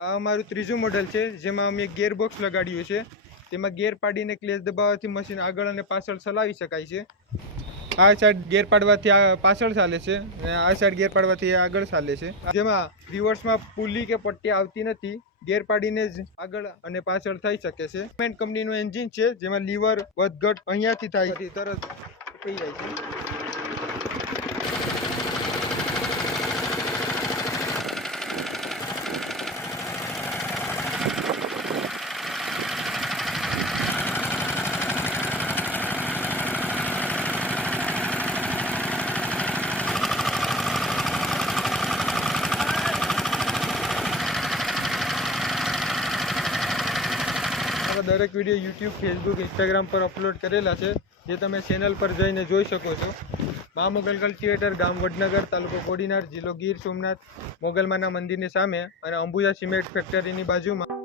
આ અમારું ત્રીજું મોડલ છે, જેમાં અમે ગેરબોક્સ લગાડ્યું છે. તેમાં ગેર પાડીને ક્લેચ દબાવવાથી મશીન આગળ અને પાછળ ચલાવી શકાય છે. આ સાઈડ ગેર પાડવાથી આ પાછળ ચાલે છે અને આ સાઈડ ગેર પાડવાથી આગળ ચાલે છે. જેમાં રિવર્સમાં પુલી કે પટ્ટી આવતી નથી. ગેર પાડીને જ આગળ અને પાછળ થઈ શકે છે. કંપનીનું એન્જિન છે, જેમાં લીવર વધઘટ અહીંયાથી થાય, તરત થઈ જાય છે. આવા દરેક વીડિયો યુટ્યુબ, ફેસબુક, ઇન્સ્ટાગ્રામ પર અપલોડ કરેલા છે, જે તમે ચેનલ પર જઈને જોઈ શકો છો. મા મોગલકલ થિયેટર, ગામ વડનગર, તાલુકો કોડીનાર, જિલ્લો ગીર સોમનાથ, મોગલમાના મંદિરની સામે અને અંબુજા સિમેન્ટ ફેક્ટરીની બાજુમાં